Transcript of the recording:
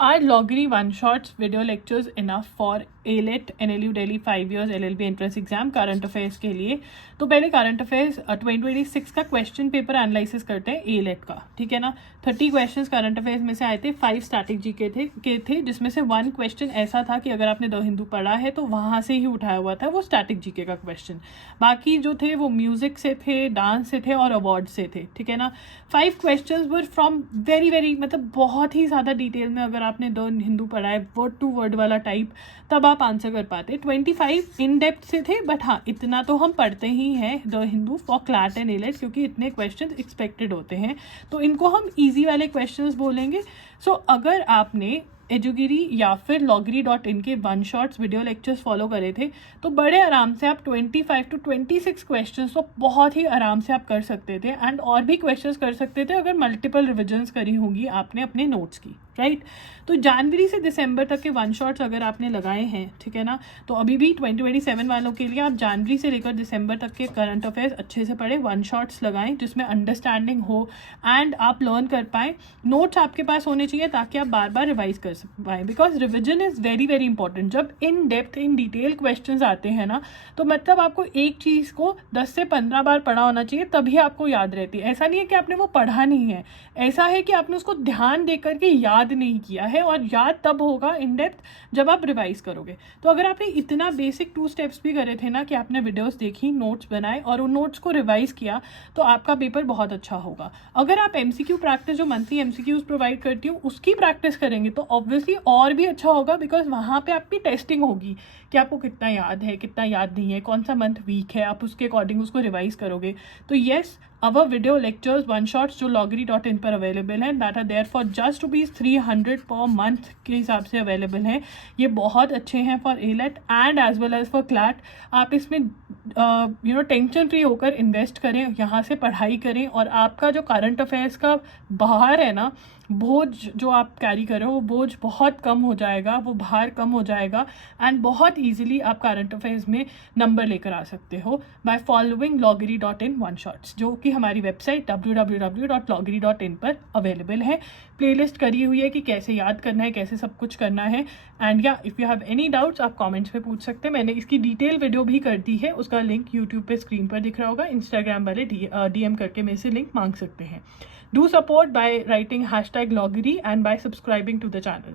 Are Loggery one-shots video lectures enough for ALET NLU Delhi 5 years LLB entrance exam current affairs के लिए? तो पहले current affairs 2026 का question paper analysis करते हैं ALET का, ठीक है ना। 30 क्वेश्चंस करंट अफेयर्स में से आए थे, 5 स्टैटिक जीके थे जिसमें से 1 क्वेश्चन ऐसा था कि अगर आपने द हिंदू पढ़ा है तो वहाँ से ही उठाया हुआ था वो स्टैटिक जीके का क्वेश्चन। बाकी जो थे वो म्यूजिक से थे, डांस से थे और अवार्ड से थे, ठीक है ना। 5 क्वेश्चंस वर फ्रॉम वेरी मतलब बहुत ही ज़्यादा डिटेल में अगर आपने द हिंदू पढ़ा है वर्ड टू वर्ड वाला टाइप, तब आप आंसर कर पाते। 25 इन डेप्थ से थे, बट हाँ इतना तो हम पढ़ते ही हैं the Hindu for CLAT and AILET, क्योंकि इतने क्वेश्चंस एक्सपेक्टेड होते हैं, तो इनको हम इजी वाले क्वेश्चंस बोलेंगे। सो अगर आपने एजुगिरी या फिर loggery.in के 1-shots वीडियो लेक्चर्स फॉलो करे थे तो बड़े आराम से आप 25 to 26 क्वेश्चंस तो बहुत ही आराम से आप कर सकते थे, एंड और भी क्वेश्चंस कर सकते थे अगर मल्टीपल रिविजन्स करी होंगी आपने अपने नोट्स की, राइट। तो जनवरी से दिसंबर तक के 1-shots अगर आपने लगाए हैं, ठीक है ना, तो अभी भी 2027 वालों के लिए आप जनवरी से लेकर दिसंबर तक के करंट अफेयर्स अच्छे से पढ़े, 1-shots लगाएं जिसमें अंडरस्टैंडिंग हो एंड आप लर्न कर पाएँ। नोट्स आपके पास होने चाहिए ताकि आप बार बार रिवाइज कर पाएँ, because revision is very important. जब in depth in detail questions आते हैं ना, तो मतलब आपको एक चीज़ को 10 से 15 बार पढ़ा होना चाहिए तभी आपको याद रहती है। ऐसा नहीं है कि आपने वो पढ़ा नहीं है, ऐसा है कि आपने उसको ध्यान दे करके याद नहीं किया है, और याद तब होगा इन डेप्थ जब आप रिवाइज करोगे। तो अगर आपने इतना बेसिक 2 स्टेप्स भी करे थे ना कि आपने वीडियोस देखी, नोट्स बनाए और उन नोट्स को रिवाइज किया, तो आपका पेपर बहुत अच्छा होगा। अगर आप MCQ प्रैक्टिस जो मंथली MCQs प्रोवाइड करती हूँ उसकी प्रैक्टिस करेंगे तो ऑब्वियसली और भी अच्छा होगा, बिकॉज वहाँ पे आपकी टेस्टिंग होगी कि आपको कितना याद है, कितना याद नहीं है, कौन सा मंथ वीक है, आप उसके अकॉर्डिंग उसको रिवाइज करोगे। तो येस, अवर वीडियो लेक्चर्स 1-shots जो loggery.in पर अवेलेबल हैं, that are there for just ₹300 per month के हिसाब से अवेलेबल हैं। ये बहुत अच्छे हैं for ALET and as well as for CLAT. आप इसमें टेंशन फ्री होकर इन्वेस्ट करें, यहाँ से पढ़ाई करें, और आपका जो करंट अफेयर्स का बाहर है ना बोझ जो आप कैरी कर रहे हो, वो बोझ बहुत कम हो जाएगा, वो भार कम हो जाएगा, एंड बहुत ईजिली आप करंट अफेयर्स में नंबर लेकर आ सकते हो बाय फॉलोइंग loggery.in 1-shots, जो कि हमारी वेबसाइट www.loggery.in पर अवेलेबल है। प्लेलिस्ट करी हुई है कि कैसे याद करना है, कैसे सब कुछ करना है। एंड या if you have any doubts आप कमेंट्स में पूछ सकते हैं। मैंने इसकी डिटेल वीडियो भी कर दी है, उसका लिंक यूट्यूब पे स्क्रीन पर दिख रहा होगा। इंस्टाग्राम वाले DM करके मेरे से लिंक मांग सकते हैं। Do support by writing #loggery and by subscribing to the channel.